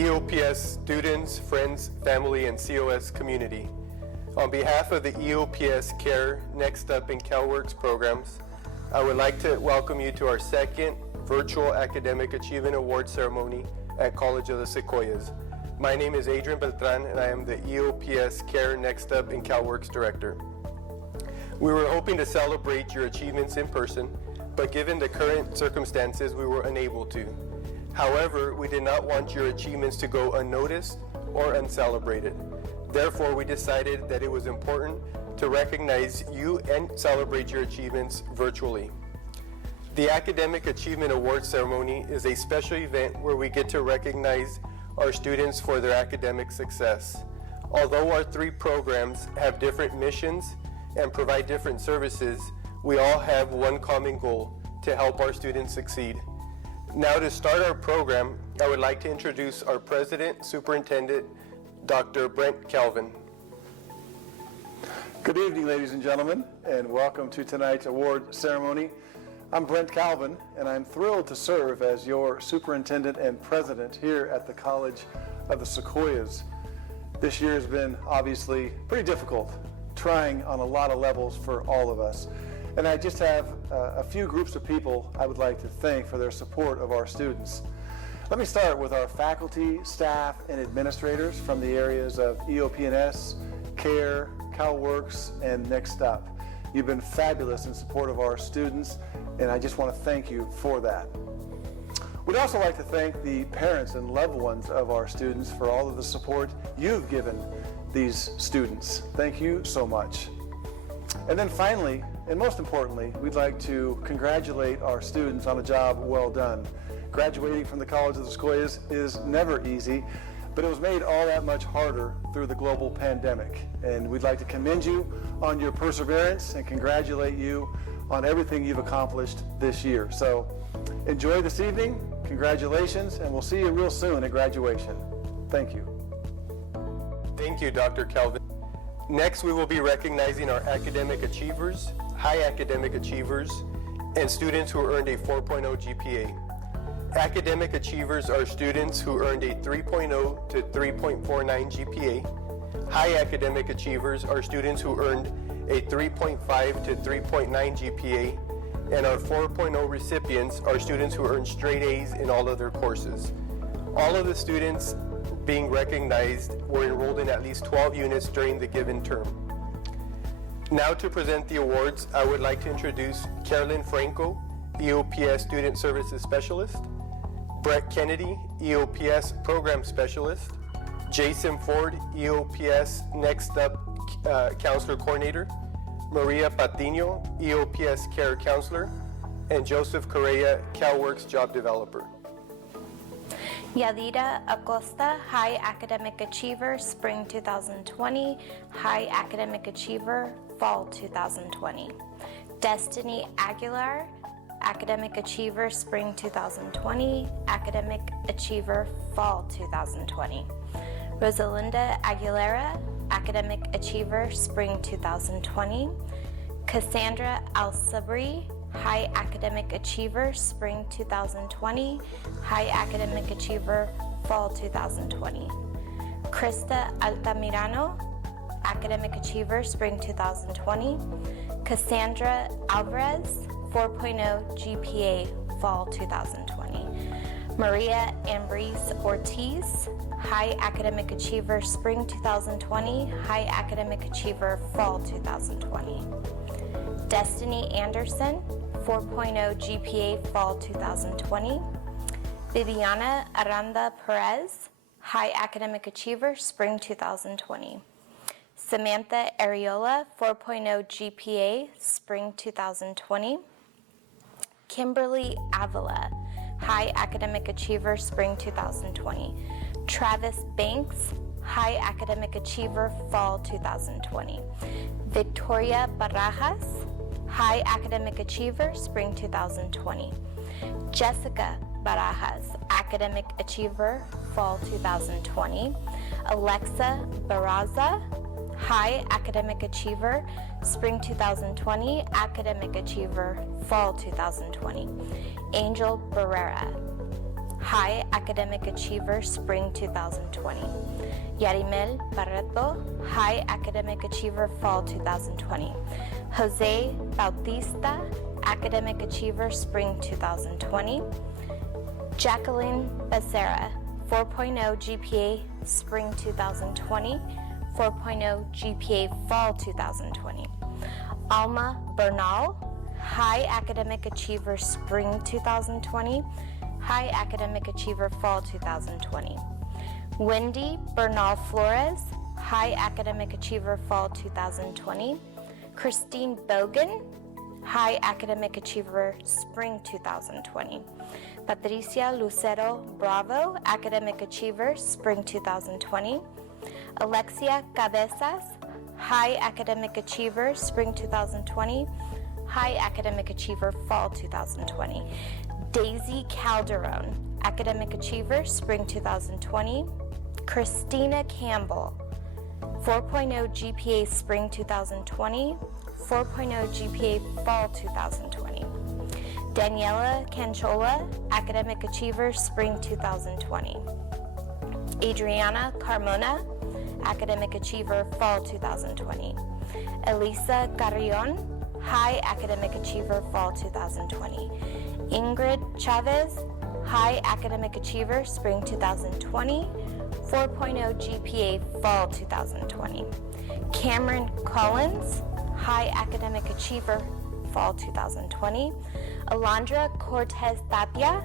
EOPS students, friends, family, and COS community. On behalf of the EOPS CARE Next Up and CalWORKS programs, I would like to welcome you to our second virtual Academic Achievement Award ceremony at College of the Sequoias. My name is Adrian Beltran, and I am the EOPS CARE Next Up and CalWORKS Director. We were hoping to celebrate your achievements in person, but given the current circumstances, we were unable to. However, we did not want your achievements to go unnoticed or uncelebrated. Therefore, we decided that it was important to recognize you and celebrate your achievements virtually. The Academic Achievement Award ceremony is a special event where we get to recognize our students for their academic success. Although our three programs have different missions and provide different services, we all have one common goal: to help our students succeed. Now, to start our program, I would like to introduce our President Superintendent, Dr. Brent Calvin. Good evening, ladies and gentlemen, and welcome to tonight's award ceremony. I'm Brent Calvin, and I'm thrilled to serve as your superintendent and president here at the College of the Sequoias. This year has been obviously pretty difficult, trying on a lot of levels for all of us. And I just have a few groups of people I would like to thank for their support of our students. Let me start with our faculty, staff, and administrators from the areas of EOP&S, CARE, CalWORKS, and Next Up. You've been fabulous in support of our students, and I just want to thank you for that. We'd also like to thank the parents and loved ones of our students for all of the support you've given these students. Thank you so much. And then finally, and most importantly, we'd like to congratulate our students on a job well done. Graduating from the College of the Sequoias is never easy, but it was made all that much harder through the global pandemic. And we'd like to commend you on your perseverance and congratulate you on everything you've accomplished this year. So enjoy this evening, congratulations, and we'll see you real soon at graduation. Thank you. Thank you, Dr. Calvin. Next, we will be recognizing our academic achievers, high academic achievers, and students who earned a 4.0 GPA. Academic achievers are students who earned a 3.0 to 3.49 GPA. High academic achievers are students who earned a 3.5 to 3.9 GPA, and our 4.0 recipients are students who earned straight A's in all other courses. All of the students being recognized were enrolled in at least 12 units during the given term. Now, to present the awards, I would like to introduce Carolyn Franco, EOPS Student Services Specialist, Brett Kennedy, EOPS Program Specialist, Jason Ford, EOPS Next Up Counselor Coordinator, Maria Patino, EOPS Care Counselor, and Joseph Correa, CalWORKS Job Developer. Yadira Acosta, High Academic Achiever, Spring 2020, High Academic Achiever, Fall 2020. Destiny Aguilar, Academic Achiever, Spring 2020, Academic Achiever, Fall 2020. Rosalinda Aguilera, Academic Achiever, Spring 2020. Cassandra Al-Sabri, High Academic Achiever, Spring 2020, High Academic Achiever, Fall 2020. Krista Altamirano, Academic Achiever, Spring 2020. Cassandra Alvarez, 4.0 GPA, Fall 2020. Maria Ambrose Ortiz, High Academic Achiever, Spring 2020, High Academic Achiever, Fall 2020. Destiny Anderson, 4.0 GPA, Fall 2020. Viviana Aranda Perez, High Academic Achiever, Spring 2020. Samantha Areola, 4.0 GPA, Spring 2020. Kimberly Avila, High Academic Achiever, Spring 2020. Travis Banks, High Academic Achiever, Fall 2020. Victoria Barajas, High Academic Achiever, Spring 2020. Jessica Barajas, Academic Achiever, Fall 2020. Alexa Barraza, High Academic Achiever, Spring 2020, Academic Achiever, Fall 2020. Angel Barrera, High Academic Achiever, Spring 2020. Yarimel Barreto, High Academic Achiever, Fall 2020. Jose Bautista, Academic Achiever, Spring 2020. Jacqueline Becerra, 4.0 GPA, Spring 2020. 4.0 GPA, Fall 2020. Alma Bernal, High Academic Achiever, Spring 2020. High Academic Achiever, Fall 2020. Wendy Bernal Flores, High Academic Achiever, Fall 2020. Christine Bogan, High Academic Achiever, Spring 2020. Patricia Lucero Bravo, Academic Achiever, Spring 2020. Alexia Cabezas, High Academic Achiever, Spring 2020. High Academic Achiever, Fall 2020. Daisy Calderon, Academic Achiever, Spring 2020. Christina Campbell, 4.0 GPA, Spring 2020. 4.0 GPA, Fall 2020. Daniela Canchola, Academic Achiever, Spring 2020. Adriana Carmona, Academic Achiever, Fall 2020. Elisa Carrion, High Academic Achiever, Fall 2020. Ingrid Chavez, High Academic Achiever, Spring 2020. 4.0 GPA, Fall 2020. Cameron Collins, High Academic Achiever, Fall 2020. Alondra Cortez Tapia,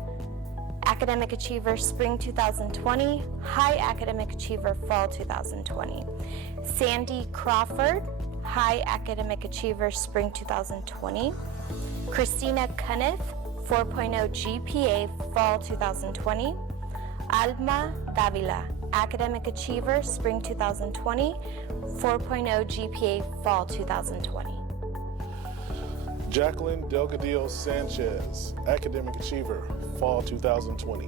Academic Achiever, Spring 2020. High Academic Achiever, Fall 2020. Sandy Crawford, High Academic Achiever, Spring 2020. Christina Cuniff, 4.0 GPA, Fall 2020. Alma Davila, Academic Achiever, Spring 2020. 4.0 GPA, Fall 2020. Jacqueline Delgadillo Sanchez, Academic Achiever, Fall 2020.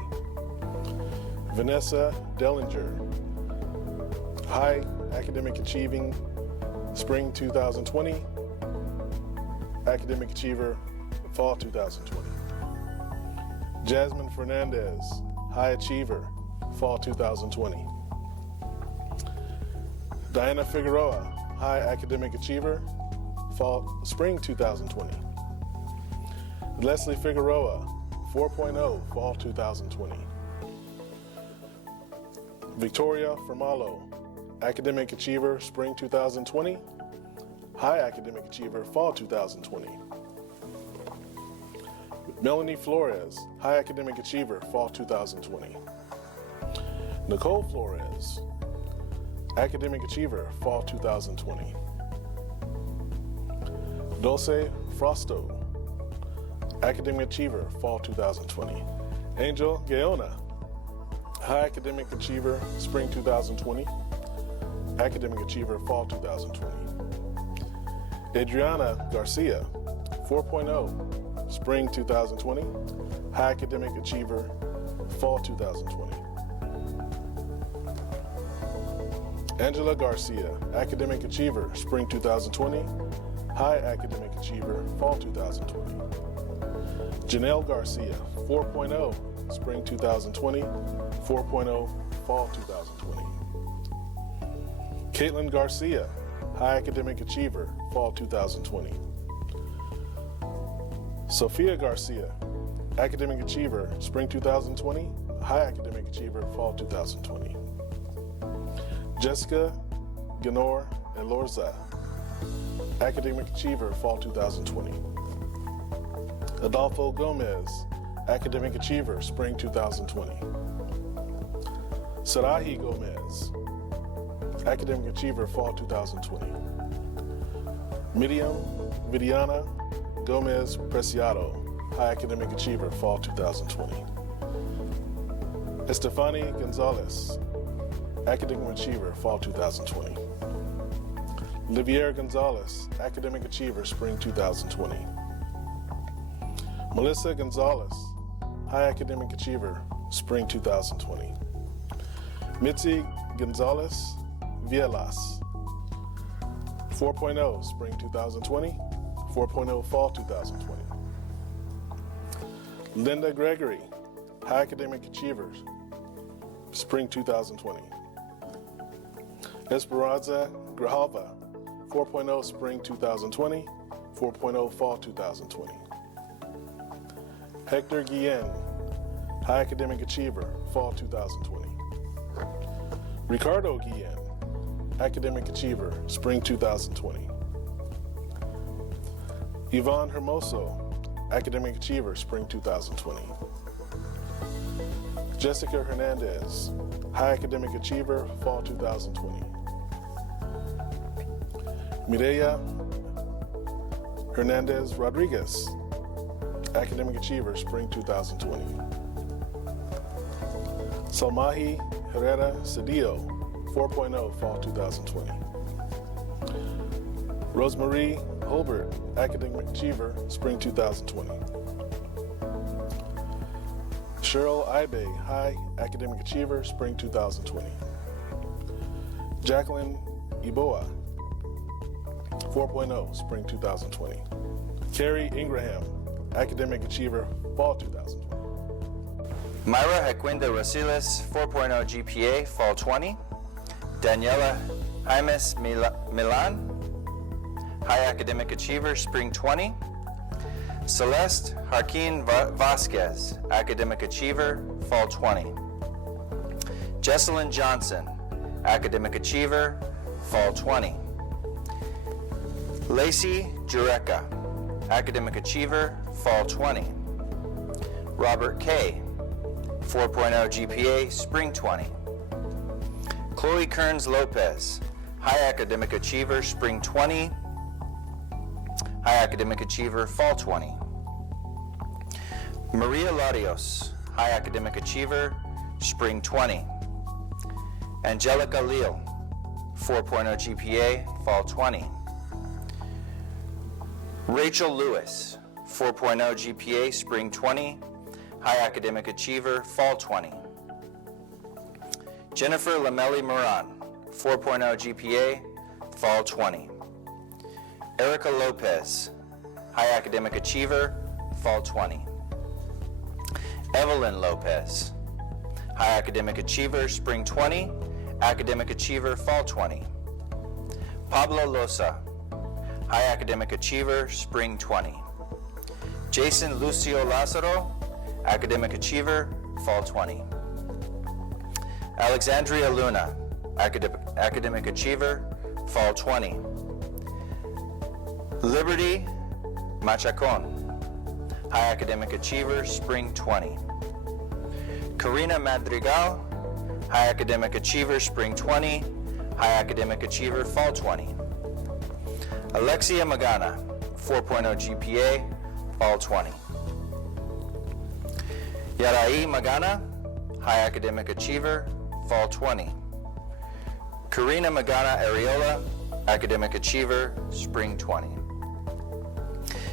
Vanessa Dellinger, High Academic Achieving, Spring 2020. Academic Achiever, Fall 2020. Jasmine Fernandez, High Achiever, Fall 2020. Diana Figueroa, High Academic Achiever, Spring 2020. Leslie Figueroa, 4.0, Fall 2020. Victoria Formalo, Academic Achiever, Spring 2020. High Academic Achiever, Fall 2020. Melanie Flores, High Academic Achiever, Fall 2020. Nicole Flores, Academic Achiever, Fall 2020. Dulce Frosto, Academic Achiever, Fall 2020. Angel Gaona, High Academic Achiever, Spring 2020. Academic Achiever, Fall 2020. Adriana Garcia, 4.0, Spring 2020. High Academic Achiever, Fall 2020. Angela Garcia, Academic Achiever, Spring 2020. High Academic Achiever, Fall 2020. Janelle Garcia, 4.0, Spring 2020. 4.0, Fall 2020. Caitlin Garcia, High Academic Achiever, Fall 2020. Sophia Garcia, Academic Achiever, Spring 2020. High Academic Achiever, Fall 2020. Jessica Ganor Elorza, Academic Achiever, Fall 2020. Adolfo Gomez, Academic Achiever, Spring 2020. Sarahi Gomez, Academic Achiever, Fall 2020. Miriam Vidiana Gomez Preciado, High Academic Achiever, Fall 2020. Estefani Gonzalez, Academic Achiever, Fall 2020. Livier Gonzalez, Academic Achiever, Spring 2020. Melissa Gonzalez, High Academic Achiever, Spring 2020. Mitzi Gonzalez Vielas, 4.0, Spring 2020. 4.0, Fall 2020. Linda Gregory, High Academic Achievers, Spring 2020. Esperanza Grijalva, 4.0 Spring 2020, 4.0 Fall 2020. Hector Guillen, High Academic Achiever, Fall 2020. Ricardo Guillen, Academic Achiever, Spring 2020. Yvonne Hermoso, Academic Achiever, Spring 2020. Jessica Hernandez, High Academic Achiever, Fall 2020. Mireya Hernandez Rodriguez, Academic Achiever, Spring 2020. Salmahi Herrera Cedillo, 4.0 Fall 2020. Rosemarie Holbert, Academic Achiever, Spring 2020. Cheryl Ibe, High Academic Achiever, Spring 2020. Jacqueline Iboa, 4.0 Spring 2020. Carrie Ingraham, Academic Achiever, Fall 2020. Myra Hequinda Rosiles, 4.0 GPA, Fall 20. Daniela Jaimes Milan, High Academic Achiever, Spring 20. Celeste Harkin Vasquez, Academic Achiever, Fall 20. Jesselyn Johnson, Academic Achiever, Fall 20. Lacey Jureka, Academic Achiever, Fall 20. Robert K., 4.0 GPA, Spring 20. Chloe Kearns Lopez, High Academic Achiever, Spring 20. High Academic Achiever, Fall 20. Maria Larios, High Academic Achiever, Spring 20. Angelica Leal, 4.0 GPA, Fall 20. Rachel Lewis, 4.0 GPA, Spring 20. High Academic Achiever, Fall 20. Jennifer Lamelli Moran, 4.0 GPA, Fall 20. Erica Lopez, High Academic Achiever, Fall 20. Evelyn Lopez, High Academic Achiever, Spring 20. Academic Achiever, Fall 20. Pablo Loza, High Academic Achiever, Spring 20. Jason Lucio Lazaro, Academic Achiever, Fall 20. Alexandria Luna, Academic Achiever, Fall 20. Liberty Machacon, High Academic Achiever, Spring 20. Karina Madrigal, High Academic Achiever, Spring 20. High Academic Achiever, Fall 20. Alexia Magana, 4.0 GPA, Fall 20. Yarai Magana, High Academic Achiever, Fall 20. Karina Magana Areola, Academic Achiever, Spring 20.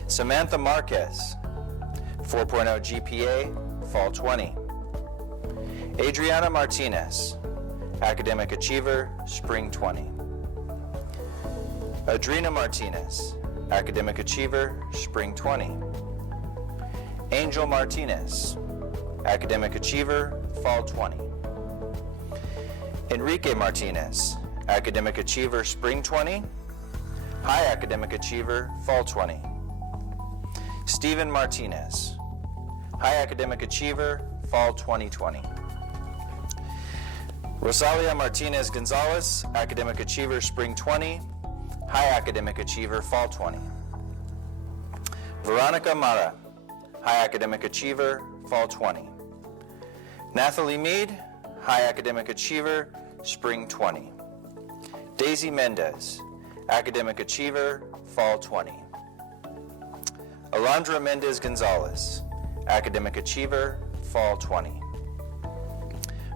Samantha Marquez, 4.0 GPA, Fall 20. Adriana Martinez, Academic Achiever, Spring 20. Adrina Martinez, Academic Achiever, Spring 20. Angel Martinez, Academic Achiever, Fall 20. Enrique Martinez, Academic Achiever, Spring 20. High Academic Achiever, Fall 20. Stephen Martinez, High Academic Achiever, Fall 2020. Rosalia Martinez Gonzalez, Academic Achiever, Spring 20. High Academic Achiever, Fall 20. Veronica Mara, High Academic Achiever, Fall 20. Nathalie Mead, High Academic Achiever, Spring 20. Daisy Mendez, Academic Achiever, Fall 20. Alondra Mendez Gonzalez, Academic Achiever, Fall 20.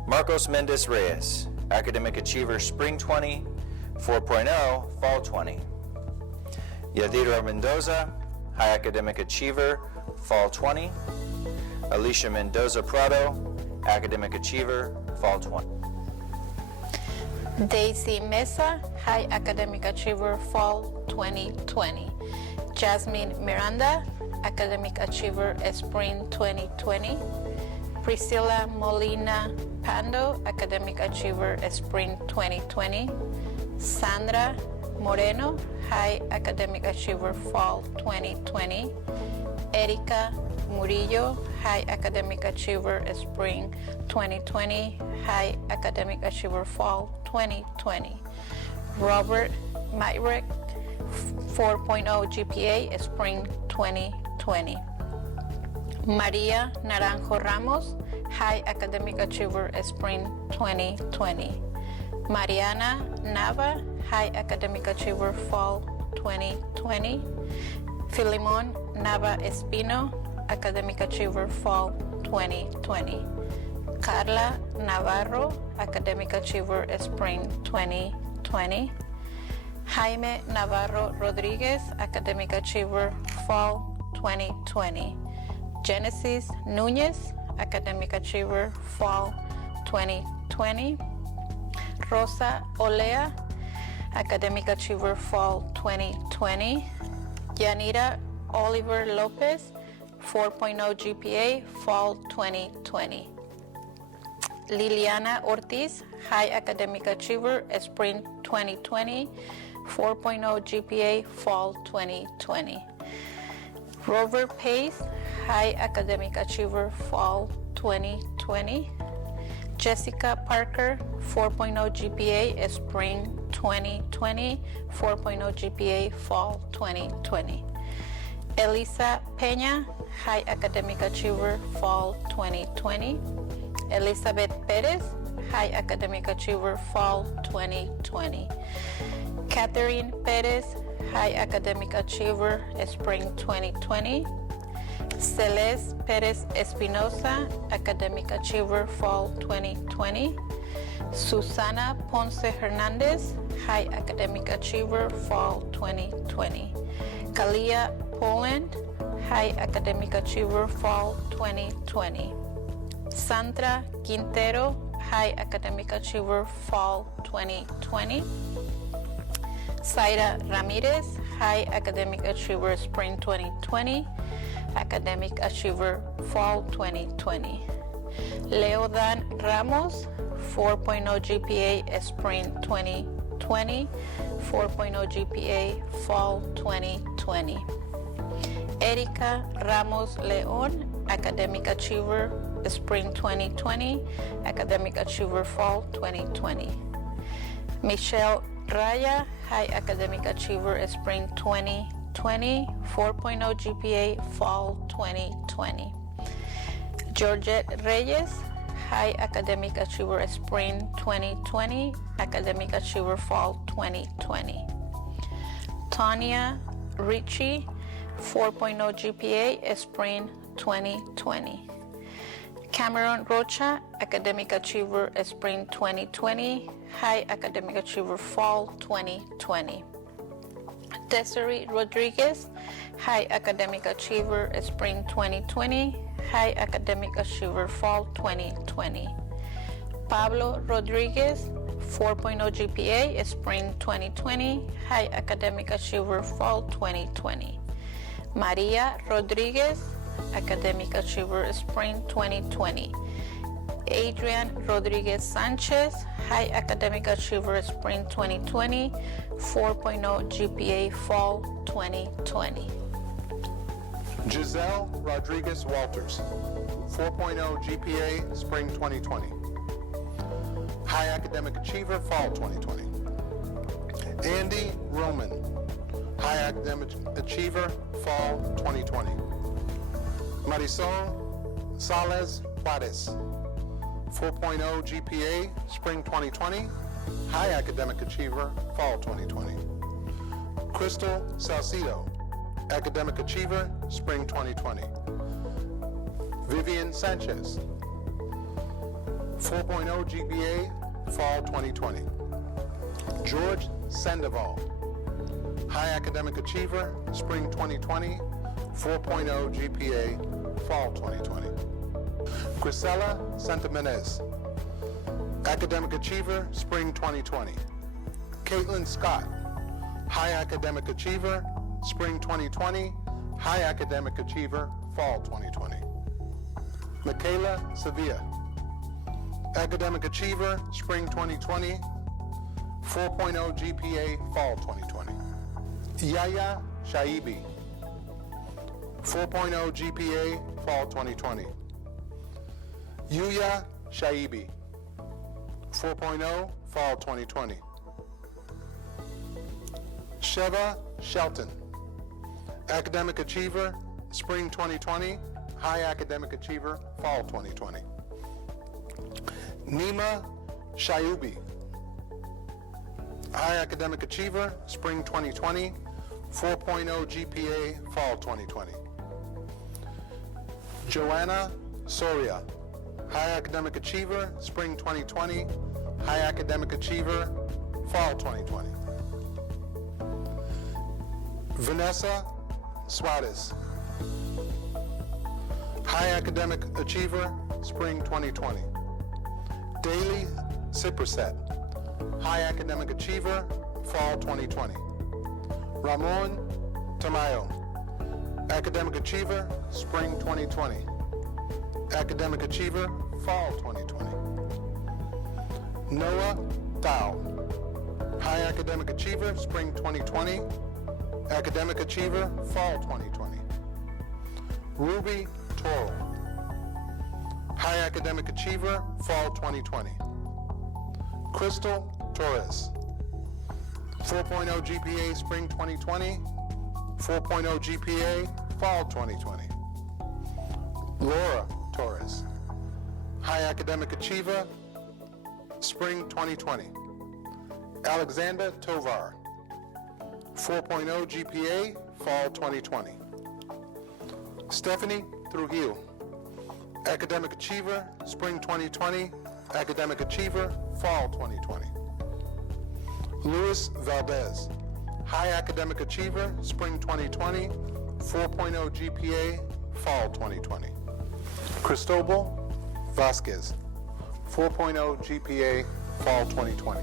Marcos Mendez Reyes, Academic Achiever, Spring 20, 4.0, Fall 20. Yadira Mendoza, High Academic Achiever, Fall 20. Alicia Mendoza Prado, Academic Achiever, Fall 20. Daisy Mesa, High Academic Achiever, Fall 2020. Jasmine Miranda, Academic Achiever, Spring 2020. Priscilla Molina Pando, Academic Achiever, Spring 2020. Sandra Moreno, High Academic Achiever, Fall 2020. Erika Murillo, High Academic Achiever, Spring 2020. High Academic Achiever, Fall 2020. Robert Myrek, 4.0 GPA, Spring 2020. Maria Naranjo Ramos, High Academic Achiever, Spring 2020. Mariana Nava, High Academic Achiever, Fall 2020. Filimon Nava Espino, Academic Achiever, Fall 2020. Carla Navarro, Academic Achiever, Spring 2020. Jaime Navarro Rodriguez, Academic Achiever, Fall 2020. Genesis Nunez, Academic Achiever, Fall 2020. Rosa Olea, Academic Achiever, Fall 2020. Yanira Oliver Lopez, 4.0 GPA, Fall 2020. Liliana Ortiz, High Academic Achiever, Spring 2020, 4.0 GPA, Fall 2020. Rover Pace, High Academic Achiever, Fall 2020. Jessica Parker, 4.0 GPA, Spring 2020, 4.0 GPA, Fall 2020. Elisa Peña, High Academic Achiever, Fall 2020. Elizabeth Perez, High Academic Achiever, Fall 2020. Catherine Perez, High Academic Achiever, Spring 2020. Celeste Perez Espinosa, Academic Achiever, Fall 2020. Susana Ponce Hernandez, High Academic Achiever, Fall 2020. Kalia Poland, High Academic Achiever, Fall 2020. Sandra Quintero, High Academic Achiever, Fall 2020. Zaira Ramirez, High Academic Achiever, Spring 2020. Academic Achiever, Fall 2020. Leodan Ramos, 4.0 GPA, Spring 2020, 4.0 GPA, Fall 2020. Erika Ramos Leon, Academic Achiever, Spring 2020, Academic Achiever, Fall 2020. Michelle Raya, High Academic Achiever, Spring 2020, 4.0 GPA, Fall 2020. Georgette Reyes, High Academic Achiever, Spring 2020, Academic Achiever, Fall 2020. Tanya Ritchie, 4.0 GPA, Spring 2020. Cameron Rocha, Academic Achiever, Spring 2020, High Academic Achiever, Fall 2020. Desiree Rodriguez, High Academic Achiever, Spring 2020, High Academic Achiever, Fall 2020. Pablo Rodriguez, 4.0 GPA, Spring 2020, High Academic Achiever, Fall 2020. Maria Rodriguez, Academic Achiever, Spring 2020. Adrian Rodriguez Sanchez, High Academic Achiever, Spring 2020, 4.0 GPA, Fall 2020. Giselle Rodriguez Walters, 4.0 GPA, Spring 2020. High Academic Achiever, Fall 2020. Andy Roman, High Academic Achiever, Fall 2020. Marisol Sales Juarez, 4.0 GPA, Spring 2020, High Academic Achiever, Fall 2020. Crystal Salcido, Academic Achiever, Spring 2020. Vivian Sanchez, 4.0 GPA, Fall 2020. George Sandoval, High Academic Achiever, Spring 2020, 4.0 GPA, Fall 2020. Grisela Santamenez, Academic Achiever, Spring 2020. Caitlin Scott, High Academic Achiever, Spring 2020, High Academic Achiever, Fall 2020. Michaela Sevilla. Academic Achiever, Spring 2020, 4.0 GPA, Fall 2020. Yaya Shaibi, 4.0 GPA, Fall 2020. Yuya Shaibi, 4.0, Fall 2020. Sheva Shelton, Academic Achiever, Spring 2020, High Academic Achiever, Fall 2020. Nima Shayubi, High Academic Achiever, Spring 2020, 4.0 GPA, Fall 2020. Joanna Soria, High Academic Achiever, Spring 2020, High Academic Achiever, Fall 2020. Vanessa Suarez, High Academic Achiever, Spring 2020. Daily Cipreset, High Academic Achiever, Fall 2020. Ramon Tamayo, Academic Achiever, Spring 2020. Academic Achiever, Fall 2020. Noah Thao, High Academic Achiever, Spring 2020. Academic Achiever, Fall 2020. Ruby Toro, High Academic Achiever, Fall 2020. Crystal Torres, 4.0 GPA, Spring 2020, 4.0 GPA, Fall 2020. Laura Torres, High Academic Achiever, Spring 2020. Alexander Tovar, 4.0 GPA, Fall 2020. Stephanie Trujillo, Academic Achiever, Spring 2020, Academic Achiever, Fall 2020. Luis Valdez, High Academic Achiever, Spring 2020, 4.0 GPA, Fall 2020. Cristobal Vasquez, 4.0 GPA, Fall 2020.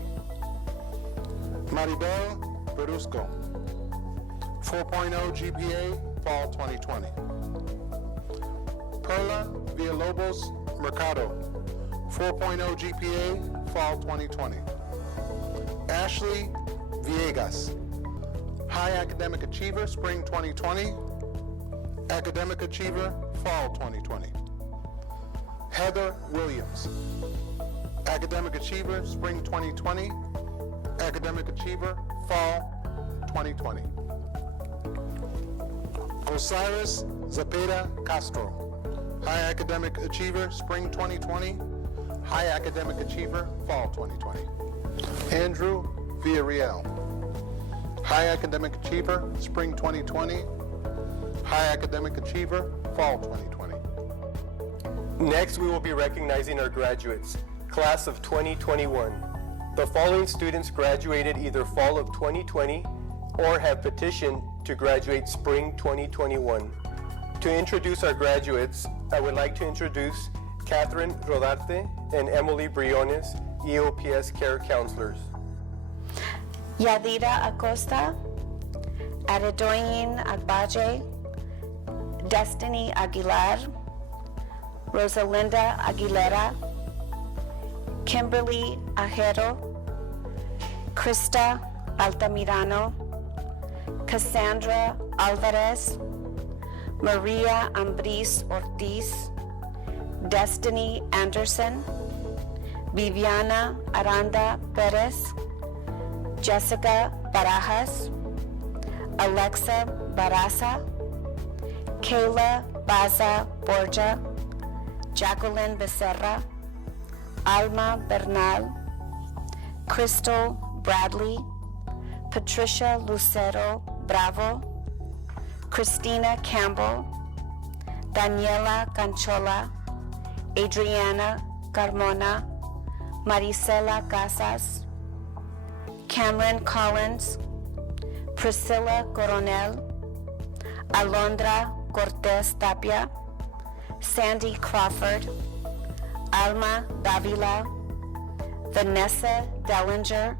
Maribel Berusco, 4.0 GPA, Fall 2020. Perla Villalobos Mercado, 4.0 GPA, Fall 2020. Ashley Villegas, High Academic Achiever, Spring 2020. Academic Achiever, Fall 2020. Heather Williams, Academic Achiever, Spring 2020. Academic Achiever, Fall 2020. Osiris Zapata Castro, High Academic Achiever, Spring 2020. High Academic Achiever, Fall 2020. Andrew Villarreal, High Academic Achiever, Spring 2020. High Academic Achiever, Fall 2020. Next, we will be recognizing our graduates, class of 2021. The following students graduated either fall of 2020 or have petitioned to graduate spring 2021. To introduce our graduates, I would like to introduce Catherine Rodarte and Emily Briones, EOPS Care Counselors. Yadira Acosta, Adedoyin Agbaje, Destiny Aguilar, Rosalinda Aguilera, Kimberly Ajero, Krista Altamirano, Cassandra Alvarez, Maria Ambris Ortiz, Destiny Anderson, Viviana Aranda Perez, Jessica Barajas, Alexa Barasa, Kayla Baza Borja, Jacqueline Becerra, Alma Bernal, Crystal Bradley, Patricia Lucero Bravo, Christina Campbell, Daniela Canchola, Adriana Carmona, Maricela Casas, Cameron Collins, Priscilla Coronel, Alondra Cortez Tapia, Sandy Crawford, Alma Davila, Vanessa Dellinger,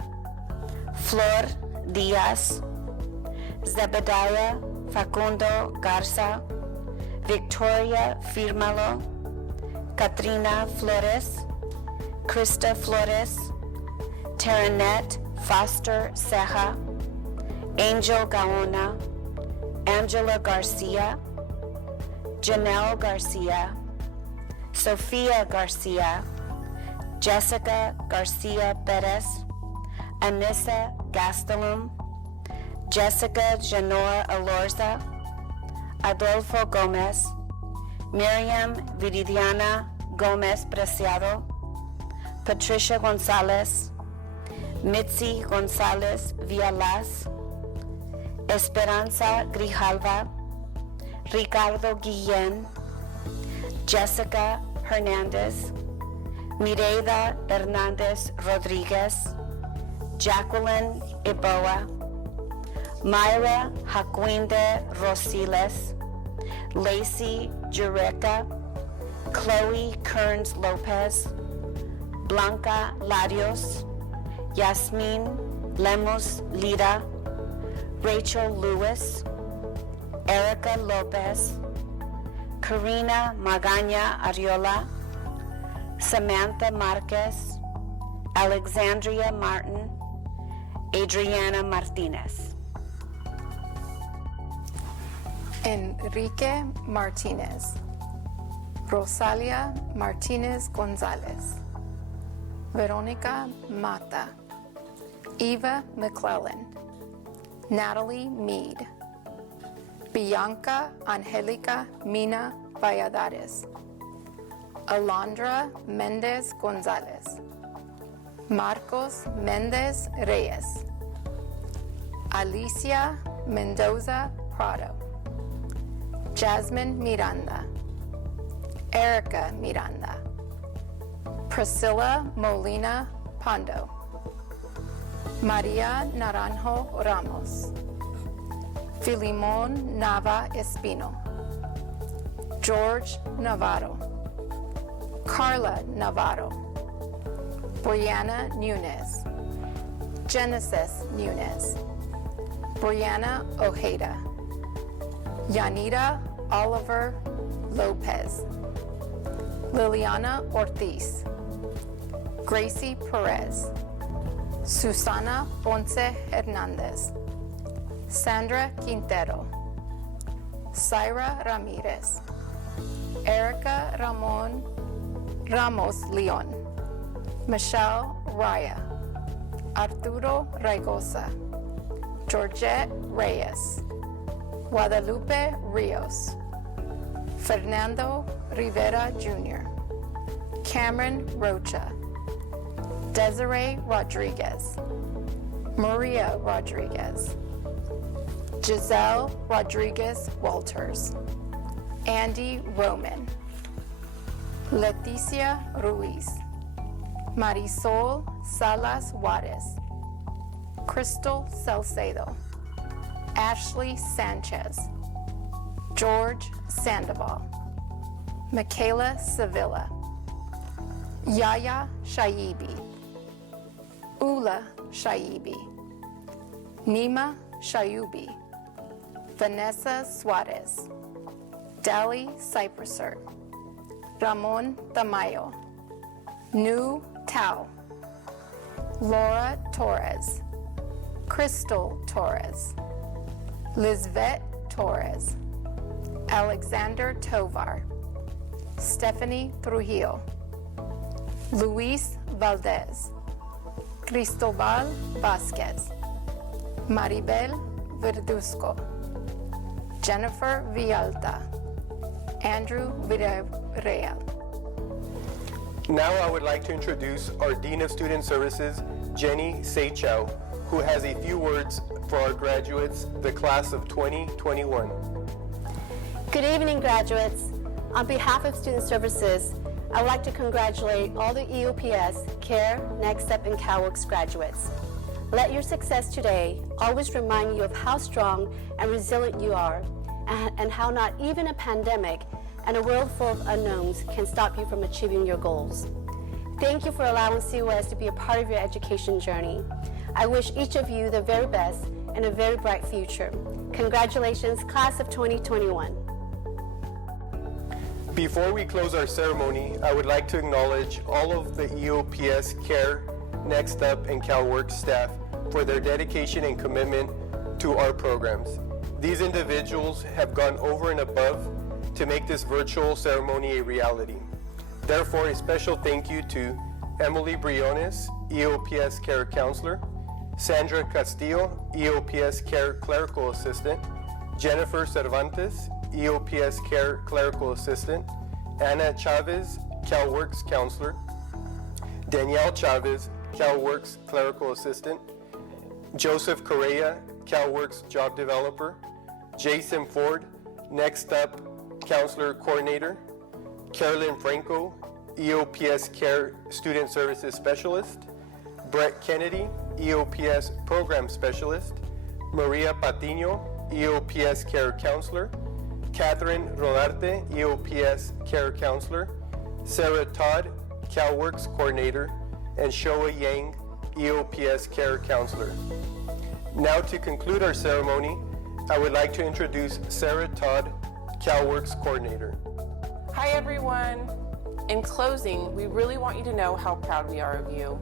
Flor Diaz, Zebediah Facundo Garza, Victoria Firmalo, Katrina Flores, Krista Flores, Taranet Foster Ceja, Angel Gaona, Angela Garcia, Janelle Garcia, Sofia Garcia, Jessica Garcia Perez, Anissa Gastelum, Jessica Janora Alorza, Adolfo Gomez, Miriam Viridiana Gomez Preciado, Patricia Gonzalez, Mitzi Gonzalez Vialas, Esperanza Grijalva, Ricardo Guillen, Jessica Hernandez, Mireida Hernandez Rodriguez, Jacqueline Iboa, Myra Jaquinde Rosiles, Lacey Jureca, Chloe Kearns Lopez, Blanca Larios, Yasmin Lemos Lira, Rachel Lewis, Erica Lopez, Karina Magaña Ariola, Samantha Marquez, Alexandria Martin, Adriana Martinez. Enrique Martinez, Rosalia Martinez Gonzalez, Veronica Mata, Eva McClellan, Natalie Mead, Bianca Angelica Mina Valladares, Alondra Mendez Gonzalez, Marcos Mendez Reyes, Alicia Mendoza Prado, Jasmine Miranda, Erica Miranda, Priscilla Molina Pondo, Maria Naranjo Ramos, Filimon Nava Espino, George Navarro, Carla Navarro, Brianna Nunez, Genesis Nunez, Brianna Ojeda, Yanira Oliver Lopez, Liliana Ortiz, Gracie Perez, Susana Ponce Hernandez, Sandra Quintero, Syra Ramirez, Erica Ramon Ramos Leon, Michelle Raya, Arturo Raigosa, Georgette Reyes, Guadalupe Rios, Fernando Rivera Jr., Cameron Rocha, Desiree Rodriguez, Maria Rodriguez, Giselle Rodriguez Walters, Andy Roman, Leticia Ruiz, Marisol Salas Juarez, Crystal Salcedo, Ashley Sanchez, George Sandoval, Michaela Sevilla, Yaya Shaibi, Ula Shaibi, Nima Shayubi, Vanessa Suarez, Dali Cypresser, Ramon Tamayo, Nu Tao, Laura Torres, Crystal Torres, Lizvette Torres, Alexander Tovar, Stephanie Trujillo, Luis Valdez, Cristobal Vasquez, Maribel Verduzco, Jennifer Villalta, Andrew Villarreal. Now I would like to introduce our Dean of Student Services, Jenny Seychow, who has a few words for our graduates, the class of 2021. Good evening, graduates. On behalf of Student Services, I would like to congratulate all the EOPS, CARE, Next Step, and CalWorks graduates. Let your success today always remind you of how strong and resilient you are, and how not even a pandemic and a world full of unknowns can stop you from achieving your goals. Thank you for allowing COS to be a part of your education journey. I wish each of you the very best and a very bright future. Congratulations, class of 2021. Before we close our ceremony, I would like to acknowledge all of the EOPS CARE, Next Up, and CalWorks staff for their dedication and commitment to our programs. These individuals have gone over and above to make this virtual ceremony a reality. Therefore, a special thank you to Emily Briones, EOPS CARE Counselor, Sandra Castillo, EOPS CARE Clerical Assistant, Jennifer Cervantes, EOPS CARE Clerical Assistant, Anna Chavez, CalWorks Counselor, Danielle Chavez, CalWorks Clerical Assistant, Joseph Correa, CalWorks Job Developer, Jason Ford, Next Up Counselor Coordinator, Carolyn Franco, EOPS CARE Student Services Specialist, Brett Kennedy, EOPS Program Specialist, Maria Patino, EOPS CARE Counselor, Catherine Rodarte, EOPS CARE Counselor, Sarah Todd, CalWorks Coordinator, and Shoa Yang, EOPS CARE Counselor. Now to conclude our ceremony, I would like to introduce Sarah Todd, CalWorks Coordinator. Hi everyone. In closing, we really want you to know how proud we are of you.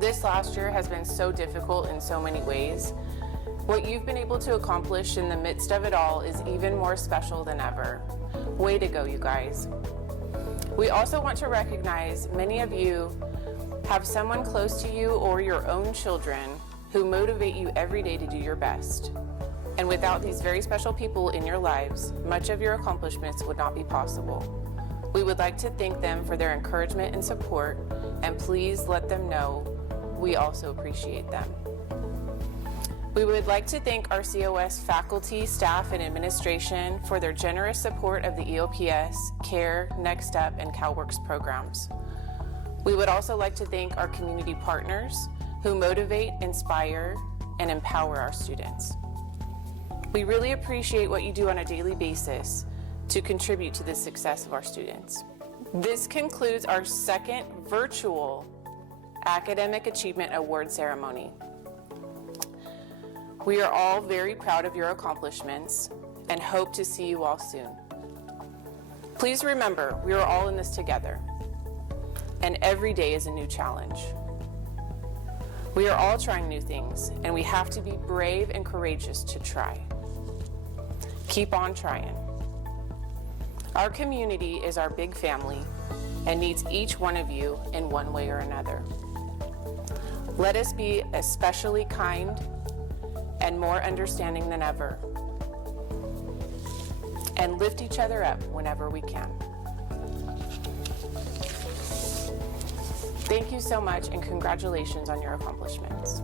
This last year has been so difficult in so many ways. What you've been able to accomplish in the midst of it all is even more special than ever. Way to go, you guys. We also want to recognize many of you have someone close to you or your own children who motivate you every day to do your best. And without these very special people in your lives, much of your accomplishments would not be possible. We would like to thank them for their encouragement and support, and please let them know we also appreciate them. We would like to thank our COS faculty, staff, and administration for their generous support of the EOPS, CARE, Next Step, and CalWorks programs. We would also like to thank our community partners who motivate, inspire, and empower our students. We really appreciate what you do on a daily basis to contribute to the success of our students. This concludes our second virtual Academic Achievement Award ceremony. We are all very proud of your accomplishments and hope to see you all soon. Please remember, we are all in this together, and every day is a new challenge. We are all trying new things, and we have to be brave and courageous to try. Keep on trying. Our community is our big family and needs each one of you in one way or another. Let us be especially kind and more understanding than ever, and lift each other up whenever we can. Thank you so much, and congratulations on your accomplishments.